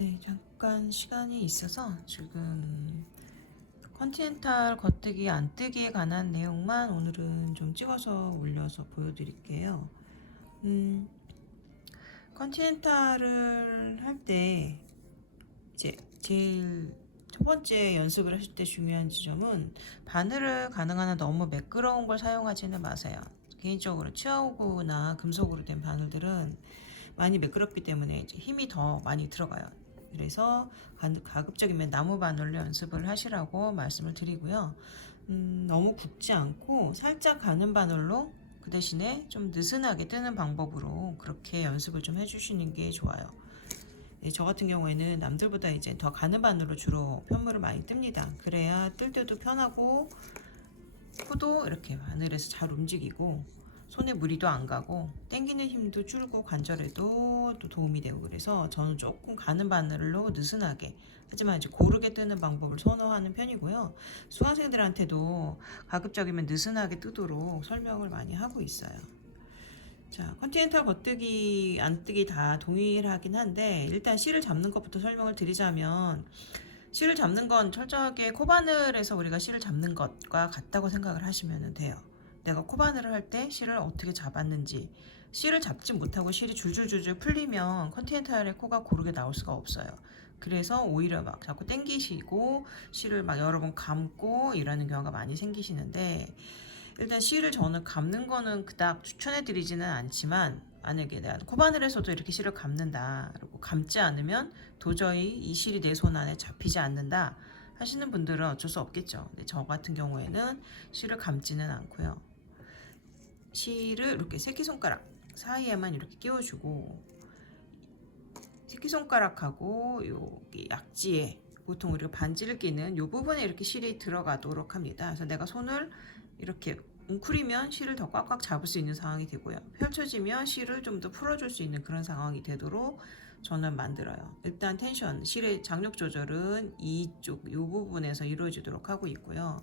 네, 잠깐 시간이 있어서 지금 컨티넨탈 겉뜨기 안뜨기에 관한 내용만 오늘은 좀 찍어서 올려서 보여드릴게요. 컨티넨탈을 할 때 이제 제일 첫 번째 연습을 하실 때 중요한 지점은 바늘을 가능한 한 너무 매끄러운 걸 사용하지는 마세요. 개인적으로 치아오구나 금속으로 된 바늘들은 많이 매끄럽기 때문에 이제 힘이 더 많이 들어가요. 그래서 가급적이면 나무 바늘로 연습을 하시라고 말씀을 드리고요. 너무 굵지 않고 살짝 가는 바늘로 그 대신에 좀 느슨하게 뜨는 방법으로 그렇게 연습을 좀 해주시는 게 좋아요. 네, 저 같은 경우에는 남들보다 이제 더 가는 바늘로 주로 편물을 많이 뜹니다. 그래야 뜰 때도 편하고 코도 이렇게 바늘에서 잘 움직이고 손에 무리도 안 가고 당기는 힘도 줄고 관절에도 또 도움이 되고, 그래서 저는 조금 가는 바늘로 느슨하게 하지만 이제 고르게 뜨는 방법을 선호하는 편이고요. 수강생들한테도 가급적이면 느슨하게 뜨도록 설명을 많이 하고 있어요. 자, 컨티넨탈 겉뜨기, 안뜨기 다 동일하긴 한데 일단 실을 잡는 것부터 설명을 드리자면, 실을 잡는 건 철저하게 코바늘에서 우리가 실을 잡는 것과 같다고 생각을 하시면 돼요. 내가 코바늘을 할 때 실을 어떻게 잡았는지, 실을 잡지 못하고 실이 줄줄줄줄 풀리면 컨티넨탈의 코가 고르게 나올 수가 없어요. 그래서 오히려 막 자꾸 당기시고 실을 막 여러 번 감고 이러는 경우가 많이 생기시는데, 일단 실을 저는 감는 거는 그닥 추천해 드리지는 않지만, 만약에 내가 코바늘에서도 이렇게 실을 감는다, 그리고 감지 않으면 도저히 이 실이 내 손 안에 잡히지 않는다 하시는 분들은 어쩔 수 없겠죠. 근데 저 같은 경우에는 실을 감지는 않고요. 실을 이렇게 새끼손가락 사이에만 이렇게 끼워주고, 새끼손가락하고 여기 약지에 보통 우리가 반지를 끼는 이 부분에 이렇게 실이 들어가도록 합니다. 그래서 내가 손을 이렇게 웅크리면 실을 더 꽉꽉 잡을 수 있는 상황이 되고요. 펼쳐지면 실을 좀 더 풀어줄 수 있는 그런 상황이 되도록 저는 만들어요. 일단 텐션, 실의 장력 조절은 이쪽 이 부분에서 이루어지도록 하고 있고요.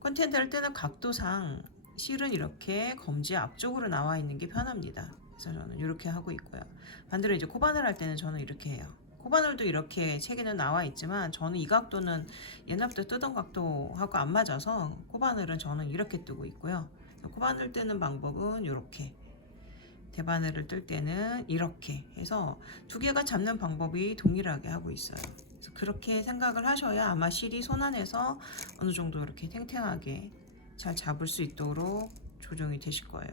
컨텐츠를 뜨는 각도상 실은 이렇게 검지 앞쪽으로 나와 있는 게 편합니다. 그래서 저는 이렇게 하고 있고요. 반대로 이제 코바늘 할 때는 저는 이렇게 해요. 코바늘도 이렇게 책에는 나와 있지만 저는 이 각도는 옛날부터 뜨던 각도하고 안 맞아서 코바늘은 저는 이렇게 뜨고 있고요. 코바늘 뜨는 방법은 이렇게, 대바늘을 뜰 때는 이렇게 해서 두 개가 잡는 방법이 동일하게 하고 있어요. 그래서 그렇게 생각을 하셔야 아마 실이 손 안에서 어느 정도 이렇게 탱탱하게 잘 잡을 수 있도록 조정이 되실 거예요.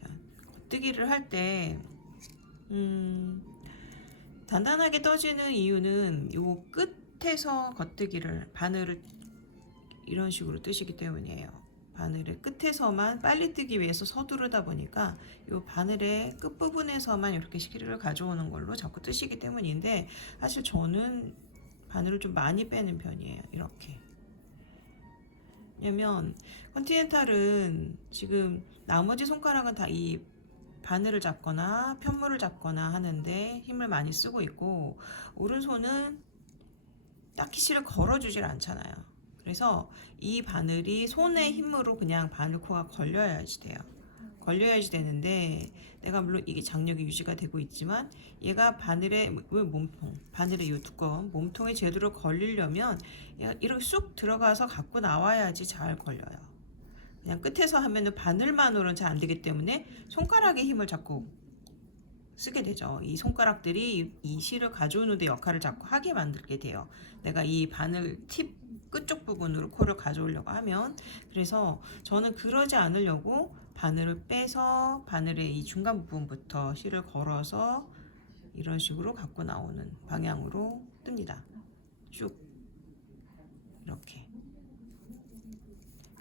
자, 겉뜨기를 할 때 단단하게 떠지는 이유는 요 끝에서 겉뜨기를 바늘을 이런 식으로 뜨시기 때문이에요. 바늘의 끝에서만 빨리 뜨기 위해서 서두르다 보니까 이 바늘의 끝부분에서만 이렇게 실을 가져오는 걸로 자꾸 뜨시기 때문인데, 사실 저는 바늘을 좀 많이 빼는 편이에요. 이렇게. 왜냐면 컨티넨탈은 지금 나머지 손가락은 다 이 바늘을 잡거나 편물을 잡거나 하는데 힘을 많이 쓰고 있고, 오른손은 딱히 실을 걸어주질 않잖아요. 그래서 이 바늘이 손의 힘으로 그냥 바늘코가 걸려야지 돼요. 걸려야지 되는데, 내가 물론 이게 장력이 유지가 되고 있지만 얘가 바늘의 몸통, 바늘의 이 두꺼운 몸통에 제대로 걸리려면 이렇게 쑥 들어가서 갖고 나와야지 잘 걸려요. 그냥 끝에서 하면은 바늘만으로는 잘 안 되기 때문에 손가락의 힘을 자꾸 쓰게 되죠. 이 손가락들이 이 실을 가져오는 데 역할을 자꾸 하게 만들게 돼요. 내가 이 바늘 팁 끝쪽 부분으로 코를 가져오려고 하면. 그래서 저는 그러지 않으려고 바늘을 빼서 바늘의 이 중간 부분부터 실을 걸어서 이런 식으로 갖고 나오는 방향으로 뜹니다. 쭉 이렇게.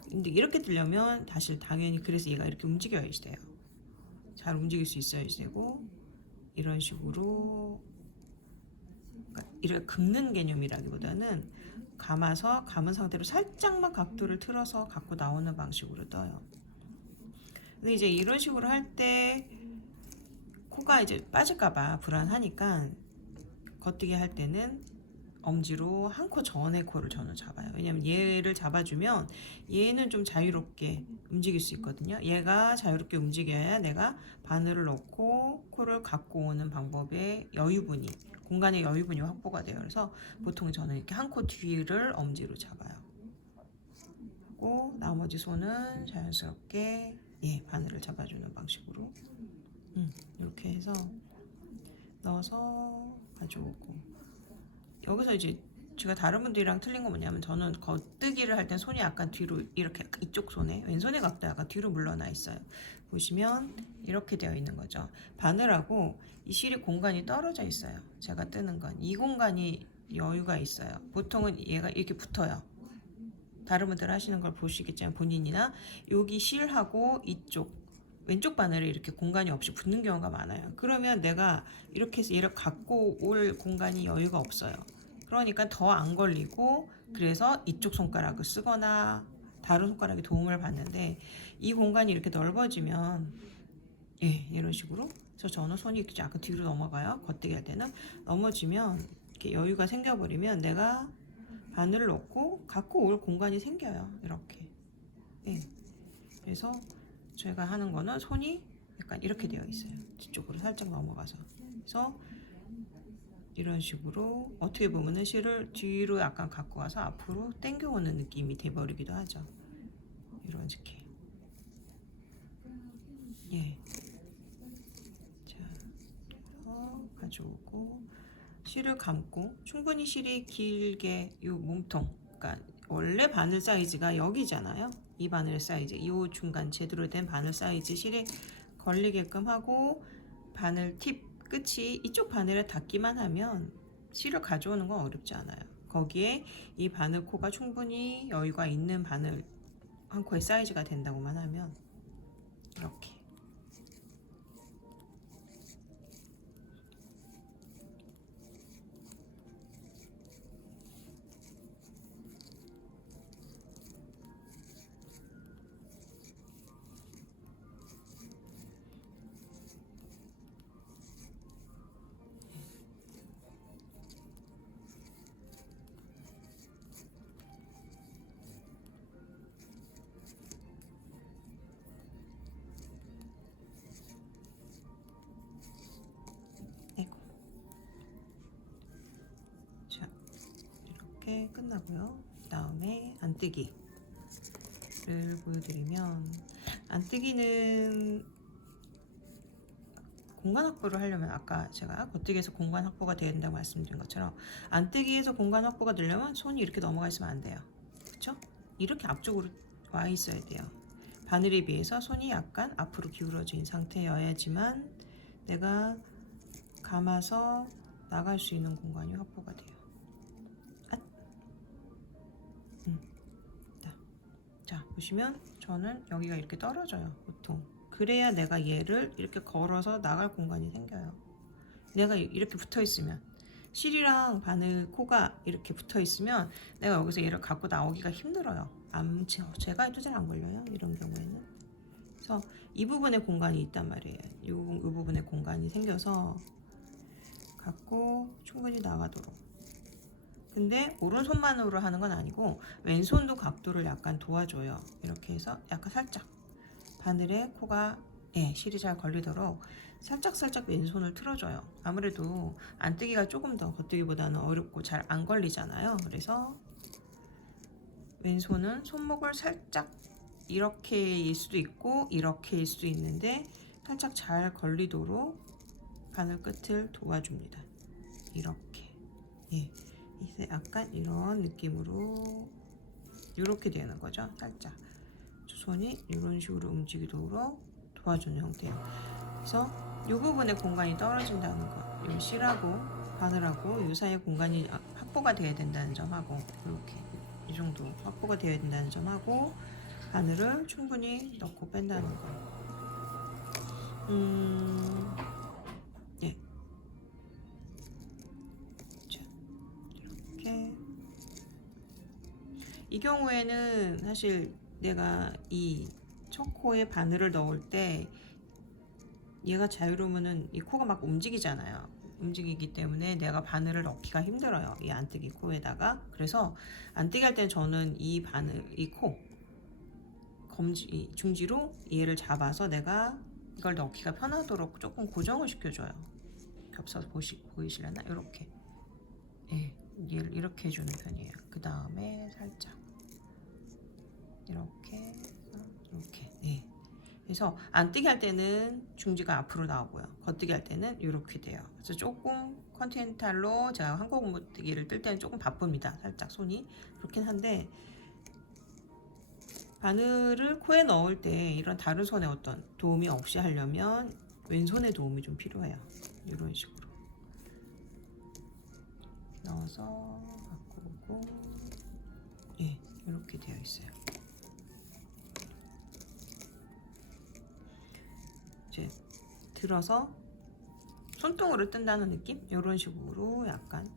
근데 이렇게 뜨려면 다시 당연히 그래서 얘가 이렇게 움직여야지 돼요. 잘 움직일 수 있어야지 되고, 이런 식으로, 그러니까 이렇게 긁는 개념이라기보다는 감아서 감은 상태로 살짝만 각도를 틀어서 갖고 나오는 방식으로 떠요. 근데 이제 이런 식으로 할 때 코가 이제 빠질까봐 불안하니까 겉뜨기 할 때는 엄지로 한 코 전에 코를 저는 잡아요. 왜냐면 얘를 잡아주면 얘는 좀 자유롭게 움직일 수 있거든요. 얘가 자유롭게 움직여야 내가 바늘을 넣고 코를 갖고 오는 방법의 여유분이, 공간의 여유분이 확보가 돼요. 그래서 보통 저는 이렇게 한 코 뒤를 엄지로 잡아요. 하고 나머지 손은 자연스럽게 바늘을 잡아주는 방식으로 이렇게 해서 넣어서 가져오고, 여기서 이제 제가 다른 분들이랑 틀린 건 뭐냐면, 저는 겉뜨기를 할 땐 손이 약간 뒤로, 이렇게 이쪽 손에 왼손의 각도 약간 뒤로 물러나 있어요. 보시면 이렇게 되어 있는 거죠. 바늘하고 이 실이 공간이 떨어져 있어요. 제가 뜨는 건 이 공간이 여유가 있어요. 보통은 얘가 이렇게 붙어요. 다른 분들 하시는 걸 보시겠지만 본인이나 여기 실하고 이쪽 왼쪽 바늘에 이렇게 공간이 없이 붙는 경우가 많아요. 그러면 내가 이렇게 해서 얘를 갖고 올 공간이 여유가 없어요. 그러니까 더 안 걸리고, 그래서 이쪽 손가락을 쓰거나 다른 손가락에 도움을 받는데, 이 공간이 이렇게 넓어지면 이런 식으로, 그래서 저는 손이 이렇게 약간 뒤로 넘어가요. 겉대기 할 때는 넘어지면 이렇게 여유가 생겨버리면 내가 바늘을 넣고 갖고 올 공간이 생겨요. 이렇게. 그래서 제가 하는 거는 손이 약간 이렇게 되어 있어요. 뒤쪽으로 살짝 넘어가서. 그래서 이런 식으로 어떻게 보면은 실을 뒤로 약간 갖고 와서 앞으로 당겨오는 느낌이 돼버리기도 하죠. 이런 스케일. 자, 가져오고 실을 감고, 충분히 실이 길게 이 몸통, 그러니까 원래 바늘 사이즈가 여기잖아요. 이 바늘 사이즈, 이 중간 제대로 된 바늘 사이즈 실에 걸리게끔 하고, 바늘 팁 끝이 이쪽 바늘에 닿기만 하면 실을 가져오는 건 어렵지 않아요. 거기에 이 바늘 코가 충분히 여유가 있는 바늘 한 코의 사이즈가 된다고만 하면 이렇게. 이렇게 끝나고요. 그 다음에 안뜨기를 보여드리면, 안뜨기는 공간 확보를 하려면, 아까 제가 겉뜨기에서 공간 확보가 되어야 된다고 말씀드린 것처럼 안뜨기에서 공간 확보가 되려면 손이 이렇게 넘어가 있으면 안 돼요. 그쵸? 이렇게 앞쪽으로 와 있어야 돼요. 바늘에 비해서 손이 약간 앞으로 기울어진 상태여야지만 내가 감아서 나갈 수 있는 공간이 확보가 돼요. 자, 보시면 저는 여기가 이렇게 떨어져요, 보통. 그래야 내가 얘를 이렇게 걸어서 나갈 공간이 생겨요. 내가 이렇게 붙어 있으면, 실이랑 바늘 코가 이렇게 붙어 있으면 내가 여기서 얘를 갖고 나오기가 힘들어요. 제가 해도 잘 안 걸려요, 이런 경우에는. 그래서 이 부분에 공간이 있단 말이에요. 이 부분에 공간이 생겨서 갖고 충분히 나가도록. 근데 오른손만으로 하는 건 아니고 왼손도 각도를 약간 도와줘요. 이렇게 해서 약간 살짝 바늘에 코가 실이 잘 걸리도록 살짝 왼손을 틀어줘요. 아무래도 안뜨기가 조금 더 겉뜨기보다는 어렵고 잘 안 걸리잖아요. 그래서 왼손은 손목을 살짝 이렇게일 수도 있고 이렇게일 수도 있는데 살짝 잘 걸리도록 바늘 끝을 도와줍니다. 이렇게. 이제 약간 이런 느낌으로 이렇게 되는 거죠. 살짝 손이 이런 식으로 움직이도록 도와주는 형태예요. 그래서 이 부분에 공간이 떨어진다는 거, 이 실하고 바늘하고 이 사이에 공간이 확보가 되어야 된다는 점하고, 이렇게 이 정도 확보가 되어야 된다는 점하고, 바늘을 충분히 넣고 뺀다는 거. 이 경우에는 사실 내가 이 첫 코에 바늘을 넣을 때 얘가 자유로우면은 이 코가 막 움직이잖아요. 움직이기 때문에 내가 바늘을 넣기가 힘들어요. 이 안뜨기 코에다가. 그래서 안뜨기 할 때는 저는 이 바늘, 이 코, 검지, 중지로 얘를 잡아서 내가 이걸 넣기가 편하도록 조금 고정을 시켜줘요. 겹쳐서 보이시려나? 이렇게. 예, 얘를 이렇게 해주는 편이에요. 그 다음에 살짝 이렇게, 이렇게. 예. 그래서 안뜨기 할 때는 중지가 앞으로 나오고요. 겉뜨기 할 때는 이렇게 돼요. 그래서 조금 컨티넨탈로 제가 한국 못뜨기를 뜰 때는 조금 바쁩니다. 살짝 손이 그렇긴 한데 바늘을 코에 넣을 때 이런 다른 손에 어떤 도움이 없이 하려면 왼손의 도움이 좀 필요해요. 이런 식으로 넣어서 바꾸고, 예, 이렇게 되어 있어요. 이제 들어서 손등으로 뜬다는 느낌? 이런 식으로 약간,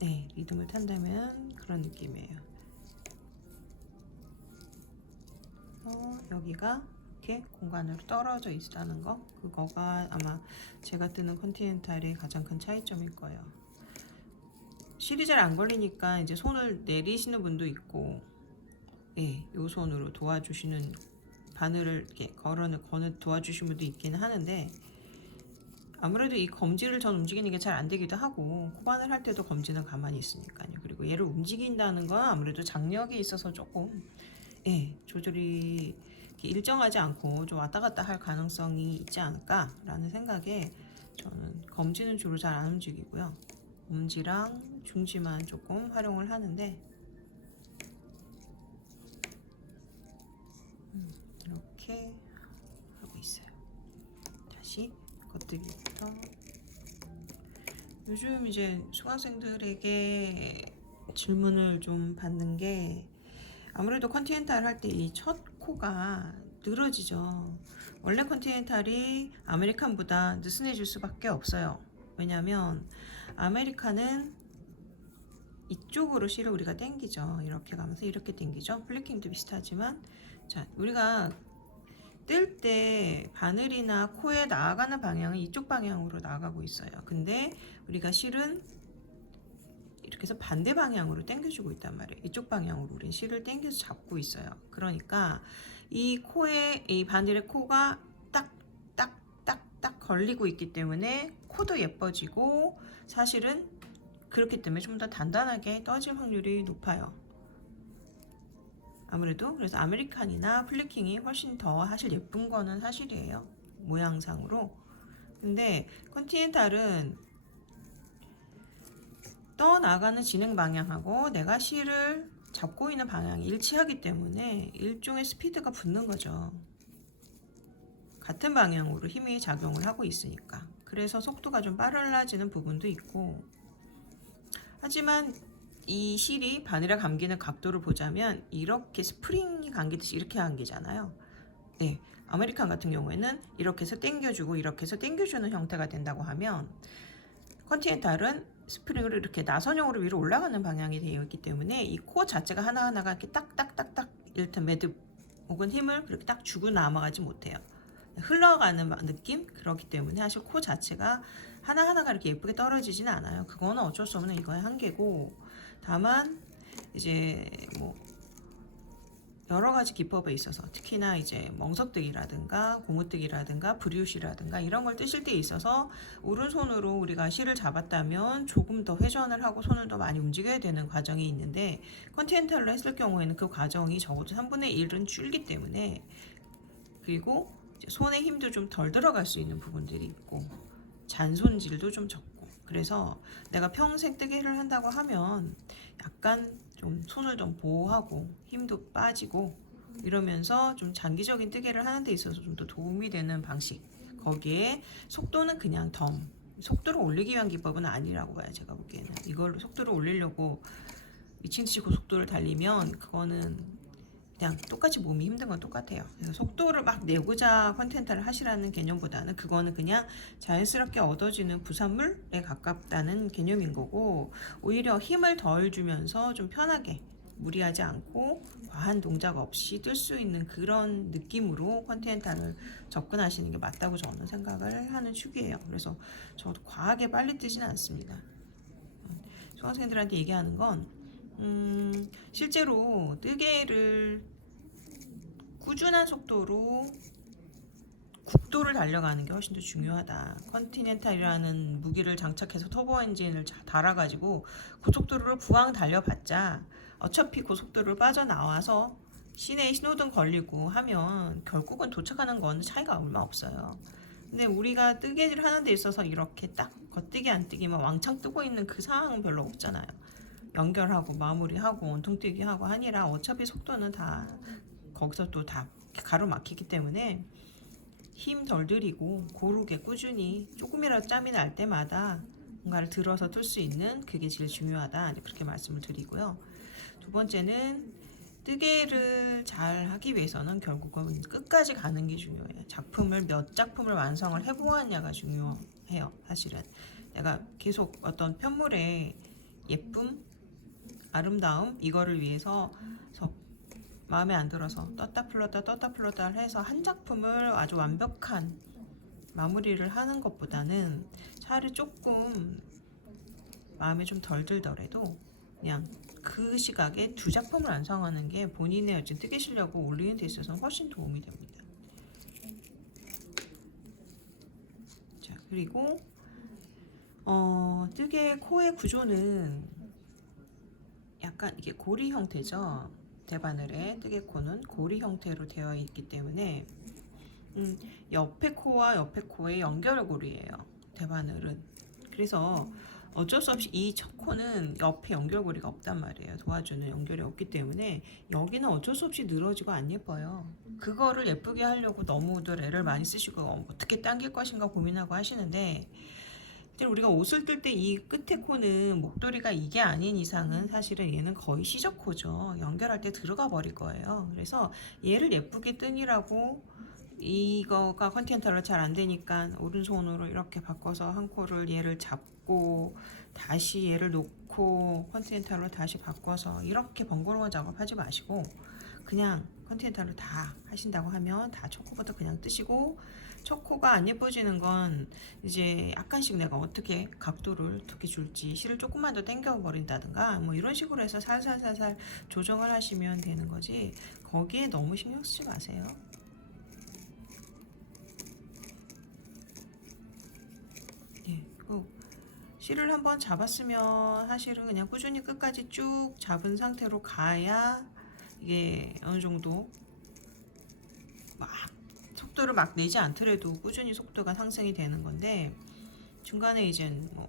네, 리듬을 탄다면 그런 느낌이에요. 여기가 이렇게 공간으로 떨어져 있다는 거, 그거가 아마 제가 뜨는 컨티넨탈의 가장 큰 차이점일 거예요. 실이 잘 안 걸리니까 이제 손을 내리시는 분도 있고, 예, 요 손으로 도와주시는, 바늘을 이렇게 거는 도와주시는 분도 있기는 하는데, 아무래도 이 검지를 전 움직이는 게 잘 안 되기도 하고, 코바늘 할 때도 검지는 가만히 있으니까요. 그리고 얘를 움직인다는 건 아무래도 장력에 있어서 조금, 예, 조절이 일정하지 않고 좀 왔다 갔다 할 가능성이 있지 않을까라는 생각에 저는 검지는 주로 잘 안 움직이고요. 엄지랑 중지만 조금 활용을 하는데, 이렇게 하고 있어요. 다시 겉뜨기부터. 요즘 이제 수강생들에게 질문을 좀 받는 게, 아무래도 컨티넨탈 할 때 이 첫 코가 늘어지죠. 원래 컨티넨탈이 아메리칸보다 느슨해질 수밖에 없어요. 왜냐면 아메리칸은 이쪽으로 실을 우리가 당기죠. 이렇게 가면서 이렇게 당기죠. 플리킹도 비슷하지만, 자, 우리가 뜰 때 바늘이나 코에 나아가는 방향은 이쪽 방향으로 나가고 있어요. 근데 우리가 실은 이렇게 해서 반대 방향으로 당겨주고 있단 말이에요. 이쪽 방향으로 우린 실을 당겨서 잡고 있어요. 그러니까 이 코에, 이 바늘의 코가 딱 걸리고 있기 때문에 코도 예뻐지고, 사실은 그렇기 때문에 좀 더 단단하게 떠질 확률이 높아요. 아무래도 그래서 아메리칸이나 플리킹이 훨씬 더 사실 예쁜 거는 사실이에요. 모양상으로. 근데 컨티넨탈은 떠나가는 진행 방향하고 내가 실을 잡고 있는 방향이 일치하기 때문에 일종의 스피드가 붙는 거죠. 같은 방향으로 힘이 작용을 하고 있으니까. 그래서 속도가 좀 빨라지는 부분도 있고, 하지만 이 실이 바늘에 감기는 각도를 보자면 이렇게 스프링이 감기듯이 이렇게 감기잖아요. 네, 아메리칸 같은 경우에는 이렇게 해서 당겨주고 이렇게 해서 당겨주는 형태가 된다고 하면, 컨티넨탈은 스프링으로 이렇게 나선형으로 위로 올라가는 방향이 되어 있기 때문에 이 코 자체가 하나하나가 이렇게 딱딱딱딱, 이를테면 매듭 혹은 힘을 그렇게 딱 주고 넘어가지 못해요. 흘러가는 느낌? 그렇기 때문에 사실 코 자체가 하나하나가 이렇게 예쁘게 떨어지지는 않아요. 그거는 어쩔 수 없는 이거의 한계고, 다만 이제 뭐 여러 가지 기법에 있어서, 특히나 이제 멍석뜨기라든가 고무뜨기라든가 브리옷이라든가 이런 걸 뜨실 때 있어서 오른손으로 우리가 실을 잡았다면 조금 더 회전을 하고 손을 더 많이 움직여야 되는 과정이 있는데, 컨티넨탈로 했을 경우에는 그 과정이 적어도 3분의 1은 줄기 때문에, 그리고 손에 힘도 좀 덜 들어갈 수 있는 부분들이 있고, 잔손질도 좀 적고, 그래서 내가 평생 뜨개를 한다고 하면 약간 좀 손을 좀 보호하고 힘도 빠지고 이러면서 좀 장기적인 뜨개를 하는 데 있어서 좀 더 도움이 되는 방식, 거기에 속도는 그냥 속도를 올리기 위한 기법은 아니라고 봐요. 제가 보기에는 이걸로 속도를 올리려고 미친듯이 고속도를 달리면 그거는 그냥 똑같이 몸이 힘든 건 똑같아요. 그래서 속도를 막 내고자 컨텐츠를 하시라는 개념보다는 그거는 그냥 자연스럽게 얻어지는 부산물에 가깝다는 개념인 거고, 오히려 힘을 덜 주면서 좀 편하게 무리하지 않고 과한 동작 없이 뜰 수 있는 그런 느낌으로 컨티넨탈을 접근하시는 게 맞다고 저는 생각을 하는 축이에요. 그래서 저도 과하게 빨리 뜨지는 않습니다. 수강생들한테 얘기하는 건 실제로 뜨개를 꾸준한 속도로 국도를 달려가는 게 훨씬 더 중요하다. 컨티넨탈이라는 무기를 장착해서 터보 엔진을 달아가지고 고속도로를 부항 달려봤자 어차피 고속도로를 빠져나와서 시내에 신호등 걸리고 하면 결국은 도착하는 건 차이가 얼마 없어요. 근데 우리가 뜨개질 하는 데 있어서 이렇게 딱 겉뜨기 안 뜨기만 왕창 뜨고 있는 그 상황은 별로 없잖아요. 연결하고 마무리하고 원통뜨기 하고 하니라 어차피 속도는 다 거기서 또 다 가로막히기 때문에 힘 덜 들이고 고르게 꾸준히 조금이라도 짬이 날 때마다 뭔가를 들어서 뜰 수 있는 그게 제일 중요하다. 그렇게 말씀을 드리고요. 두 번째는 뜨개를 잘 하기 위해서는 결국은 끝까지 가는 게 중요해요. 작품을 몇 작품을 완성을 해보았냐가 중요해요. 사실은 내가 계속 어떤 편물의 예쁨, 아름다움 이거를 위해서 마음에 안 들어서 떴다 풀렀다 해서 한 작품을 아주 완벽한 마무리를 하는 것보다는 차라리 조금 마음에 좀 덜 들더라도 그냥 그 시각에 두 작품을 완성하는 게 본인의 어떤 뜨개 실력을 올리는 데 있어서는 훨씬 도움이 됩니다. 자, 그리고 뜨개 코의 구조는 약간 이게 고리 형태죠. 대바늘의 뜨개 코는 고리 형태로 되어 있기 때문에 옆에 코와 옆에 코의 연결고리예요. 대바늘은. 그래서 어쩔 수 없이 이 첫 코는 옆에 연결고리가 없단 말이에요. 도와주는 연결이 없기 때문에 여기는 어쩔 수 없이 늘어지고 안 예뻐요. 그거를 예쁘게 하려고 너무들 애를 많이 쓰시고 어떻게 당길 것인가 고민하고 하시는데 우리가 옷을 뜰 때 이 끝에 코는 목도리가 이게 아닌 이상은 사실은 얘는 거의 시저코죠. 연결할 때 들어가 버릴 거예요. 그래서 얘를 예쁘게 뜨니라고 이거가 컨티넨탈로 잘 안 되니까 오른손으로 이렇게 바꿔서 한 코를 얘를 잡고 다시 얘를 놓고 컨티넨탈로 다시 바꿔서 이렇게 번거로운 작업하지 마시고 그냥 컨티넨탈로 다 하신다고 하면 다 첫 코부터 그냥 뜨시고 첫 코가 안 예뻐지는 건 이제 약간씩 내가 어떻게 각도를 어떻게 줄지 실을 조금만 더 당겨 버린다든가 뭐 이런 식으로 해서 살살살살 조정을 하시면 되는 거지 거기에 너무 신경 쓰지 마세요. 예, 실을 한번 잡았으면 사실은 그냥 꾸준히 끝까지 쭉 잡은 상태로 가야 이게 어느 정도 막 속도를 막 내지 않더라도 꾸준히 속도가 상승이 되는 건데 중간에 이제 뭐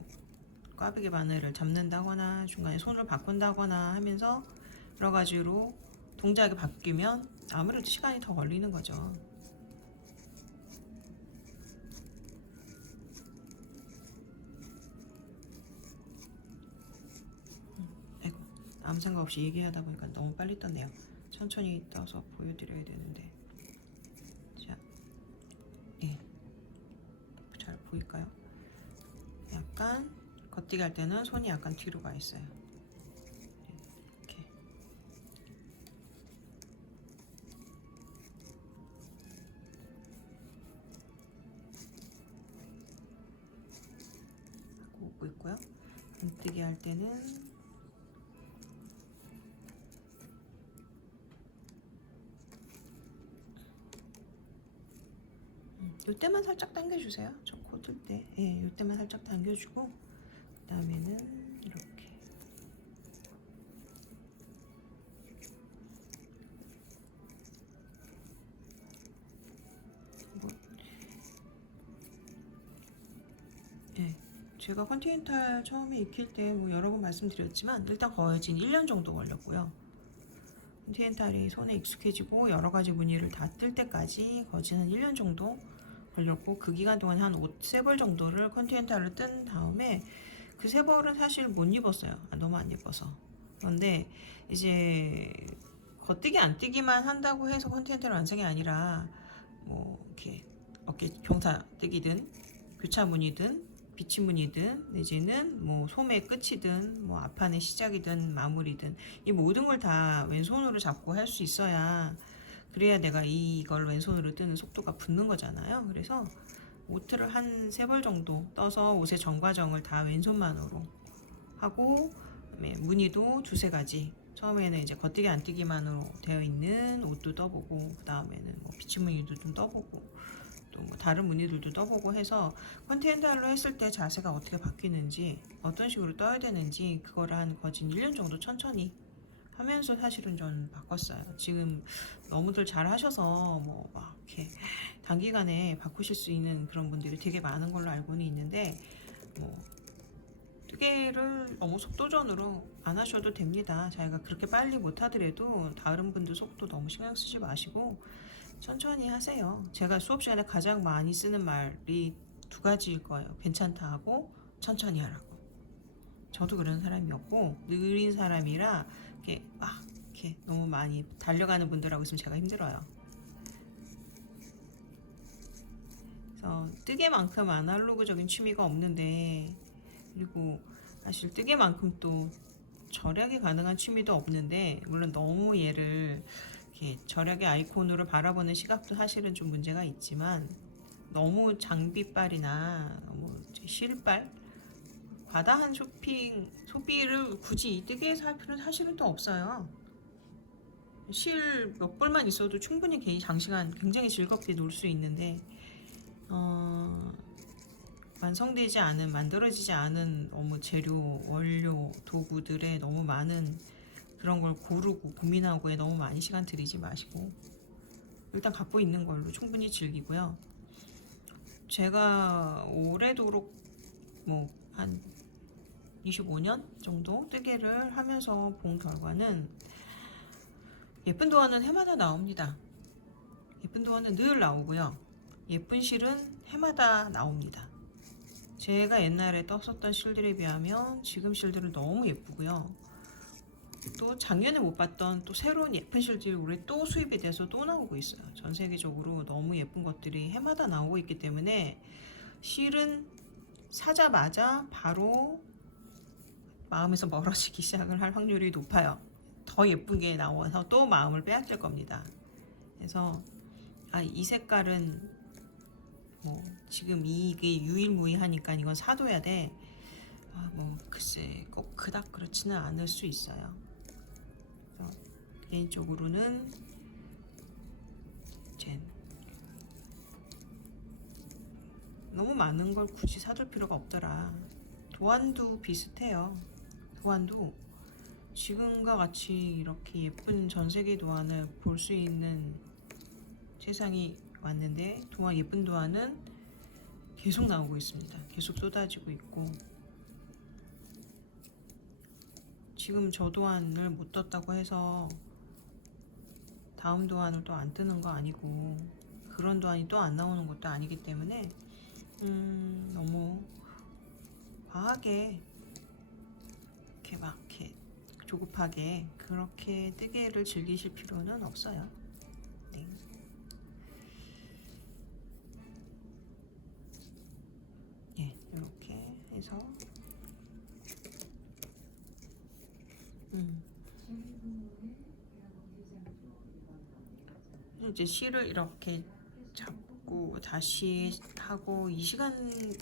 꽈배기 바늘을 잡는다거나 중간에 손을 바꾼다거나 하면서 여러 가지로 동작이 바뀌면 아무래도 시간이 더 걸리는 거죠. 아이고, 아무 생각 없이 얘기하다 보니까 너무 빨리 떴네요. 천천히 떠서 보여드려야 되는데. 자, 예, 잘 보일까요? 약간 겉뜨기 할 때는 손이 약간 뒤로 가 있어요. 이렇게. 하고 오고 있고요. 겉뜨기 할 때는 이때만 살짝 당겨주세요. 저 코 뜰 때, 예, 이때만 살짝 당겨주고 그 다음에는 이렇게 예, 제가 컨티넨탈 처음에 익힐 때 뭐 여러 번 말씀드렸지만 일단 거의 지금 1년 정도 걸렸고요. 컨티넨탈이 손에 익숙해지고 여러 가지 무늬를 다 뜰 때까지 거의 한 1년 정도 걸렸고 그 기간 동안 한 옷 3벌 정도를 컨티넨탈로 뜬 다음에 그 3벌은 사실 못 입었어요. 너무 안 예뻐서. 그런데 이제 겉뜨기 안 뜨기만 한다고 해서 컨티넨탈 완성이 아니라 뭐 이렇게 어깨 경사 뜨기든 교차 무늬든 비치무늬든 내지는 뭐 소매 끝이든 뭐 앞판의 시작이든 마무리든 이 모든 걸 다 왼손으로 잡고 할 수 있어야 그래야 내가 이걸 왼손으로 뜨는 속도가 붙는 거잖아요. 그래서 오트를 한 3벌 정도 떠서 옷의 정과정을 다 왼손만으로 하고 그다음에 무늬도 2-3가지 처음에는 이제 겉뜨기 안뜨기만으로 되어 있는 옷도 떠보고 그 다음에는 뭐 비치무늬도 좀 떠보고 또 뭐 다른 무늬들도 떠보고 해서 컨티넨탈로 했을 때 자세가 어떻게 바뀌는지 어떤 식으로 떠야 되는지 그거를 한 거진 1년 정도 천천히 하면서 사실은 전 바꿨어요. 지금 너무들 잘 하셔서 뭐 막 이렇게 단기간에 바꾸실 수 있는 그런 분들이 되게 많은 걸로 알고는 있는데 뭐 뜨개를 너무 속도전으로 안 하셔도 됩니다. 자기가 그렇게 빨리 못 하더라도 다른 분들 속도 너무 신경 쓰지 마시고 천천히 하세요. 제가 수업 시간에 가장 많이 쓰는 말이 2가지일 거예요. 괜찮다 하고 천천히 하라고. 저도 그런 사람이었고 느린 사람이라 이렇게 막 이렇게 너무 많이 달려가는 분들하고 있으면 제가 힘들어요. 그래서 뜨개만큼 아날로그적인 취미가 없는데 그리고 사실 뜨개만큼 또 절약이 가능한 취미도 없는데 물론 너무 얘를 이렇게 절약의 아이콘으로 바라보는 시각도 사실은 좀 문제가 있지만 너무 장비빨이나 너무 실빨 과다한 소비를 굳이 이 뜨개에서 할 필요는 사실은 또 없어요. 실 몇 벌만 있어도 충분히 개인 장시간 굉장히 즐겁게 놀 수 있는데 완성되지 않은 만들어지지 않은 너무 재료, 원료, 도구들에 너무 많은 그런 걸 고르고 고민하고에 너무 많이 시간 들이지 마시고 일단 갖고 있는 걸로 충분히 즐기고요. 제가 올해도록 뭐 한 25년 정도 뜨개를 하면서 본 결과는 예쁜 도안은 해마다 나옵니다. 예쁜 도안은 늘 나오고요. 예쁜 실은 해마다 나옵니다. 제가 옛날에 떴었던 실들에 비하면 지금 실들은 너무 예쁘고요. 또 작년에 못 봤던 또 새로운 예쁜 실들이 올해 또 수입이 돼서 또 나오고 있어요. 전 세계적으로 너무 예쁜 것들이 해마다 나오고 있기 때문에 실은 사자마자 바로 마음에서 멀어지기 시작을 할 확률이 높아요. 더 예쁜 게 나와서 또 마음을 빼앗길 겁니다. 그래서 이 색깔은 뭐 지금 이게 유일무이하니까 이건 사둬야 돼. 뭐 글쎄 꼭 그닥 그렇지는 않을 수 있어요. 그래서 개인적으로는 너무 많은 걸 굳이 사둘 필요가 없더라. 도안도 비슷해요. 도안도 지금과 같이 이렇게 예쁜 전세계 도안을 볼 수 있는 세상이 왔는데 예쁜 도안은 계속 나오고 있습니다. 계속 쏟아지고 있고 지금 저 도안을 못 떴다고 해서 다음 도안을 또 안 뜨는 거 아니고 그런 도안이 또 안 나오는 것도 아니기 때문에 너무 과하게 이렇게 막 이렇게 조급하게 그렇게 뜨개를 즐기실 필요는 없어요. 네. 예, 이렇게 해서 이제 실을 이렇게 잡고 다시 하고 이 시간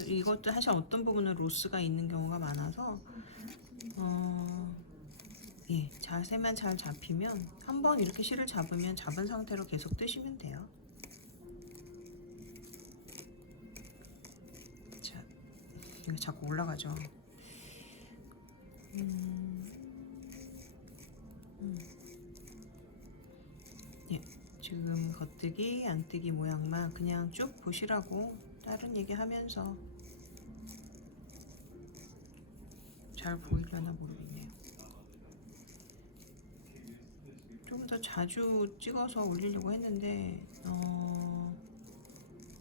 이것도 사실 어떤 부분은 로스가 있는 경우가 많아서 예, 자세만 잘 잡히면 한번 이렇게 실을 잡으면 잡은 상태로 계속 뜨시면 돼요. 자, 이거 자꾸 올라가죠. 예, 지금 겉뜨기, 안뜨기 모양만 그냥 쭉 보시라고 다른 얘기 하면서 잘 보이려나 모르겠네요. 좀 더 자주 찍어서 올리려고 했는데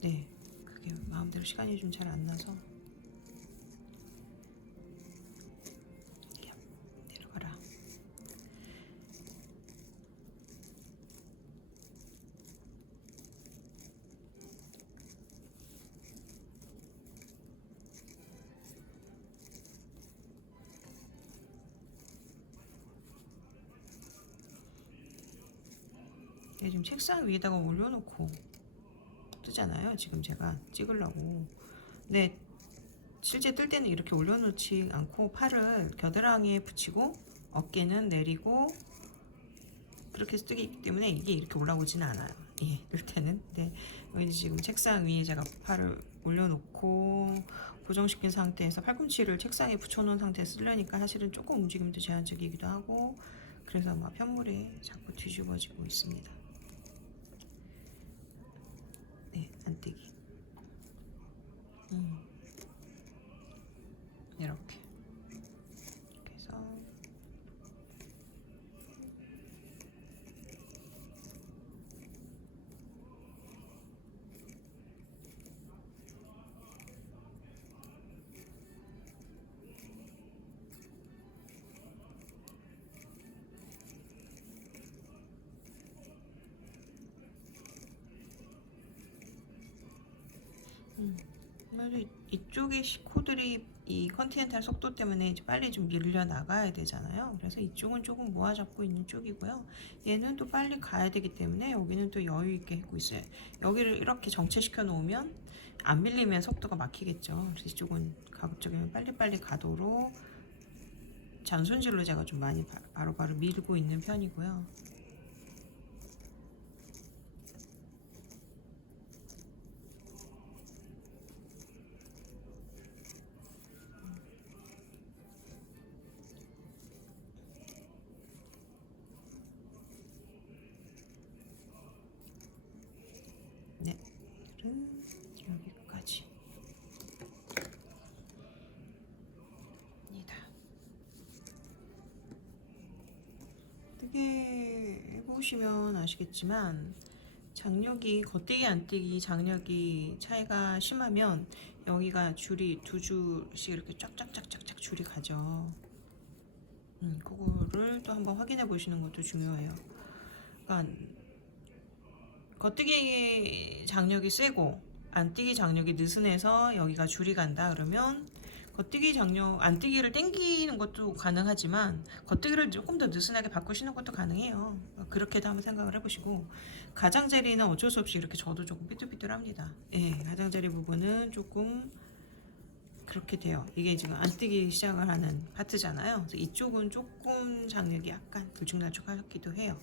네, 그게 마음대로 시간이 좀 잘 안 나서 내려가라. 이게 지금 책상 위에다가 올려놓고 뜨잖아요. 지금 제가 찍으려고. 근데 실제 뜰 때는 이렇게 올려놓지 않고 팔을 겨드랑이에 붙이고 어깨는 내리고 그렇게 해서 뜨기 때문에 이게 이렇게 올라오지는 않아요. 예, 뜰 때는. 근데 여기 지금 책상 위에 제가 팔을 올려놓고 고정시킨 상태에서 팔꿈치를 책상에 붙여놓은 상태에서 쓰려니까 사실은 조금 움직임도 제한적이기도 하고 그래서 막 편물에 자꾸 뒤집어지고 있습니다. 네, 안 뜨기. 이렇게 해서 맞아. 이쪽의 코들이 이 컨티넨탈 속도 때문에 이제 빨리 좀 밀려 나가야 되잖아요. 그래서 이쪽은 조금 모아 잡고 있는 쪽이고요. 얘는 또 빨리 가야 되기 때문에 여기는 또 여유 있게 하고 있어요. 여기를 이렇게 정체시켜 놓으면 안 밀리면 속도가 막히겠죠. 그래서 이쪽은 가급적이면 빨리빨리 가도록 잔손질로 제가 좀 많이 바로바로 밀고 있는 편이고요. 네, 오늘은 여기까지. 입니다. 뜨개 해보시면 아시겠지만 장력이 겉뜨기 안뜨기 장력이 차이가 심하면 여기가 줄이 두 줄씩 이렇게 쫙쫙쫙쫙쫙 줄이 가죠. 그거를 또 한번 확인해 보시는 것도 중요해요. 그러니까 겉뜨기 장력이 세고 안뜨기 장력이 느슨해서 여기가 줄이 간다 그러면 겉뜨기 장력 안뜨기를 당기는 것도 가능하지만 겉뜨기를 조금 더 느슨하게 바꾸시는 것도 가능해요. 그렇게도 한번 생각을 해보시고 가장자리는 어쩔 수 없이 이렇게 저도 조금 삐뚤삐뚤합니다. 예, 가장자리 부분은 조금 그렇게 돼요. 이게 지금 안뜨기 시작을 하는 파트잖아요. 그래서 이쪽은 조금 장력이 약간 들쭉날쭉하기도 해요.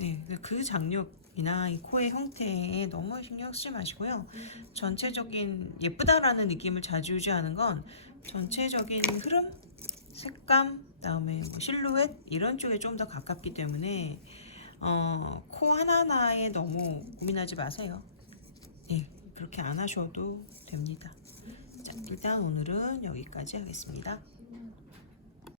네, 그 장력이나 이 코의 형태에 너무 신경 쓰지 마시고요. 전체적인 예쁘다라는 느낌을 좌지우지하는 건 전체적인 흐름, 색감, 그다음에 뭐 실루엣 이런 쪽에 좀 더 가깝기 때문에 코 하나하나에 너무 고민하지 마세요. 예, 그렇게 안 하셔도 됩니다. 자, 일단 오늘은 여기까지 하겠습니다.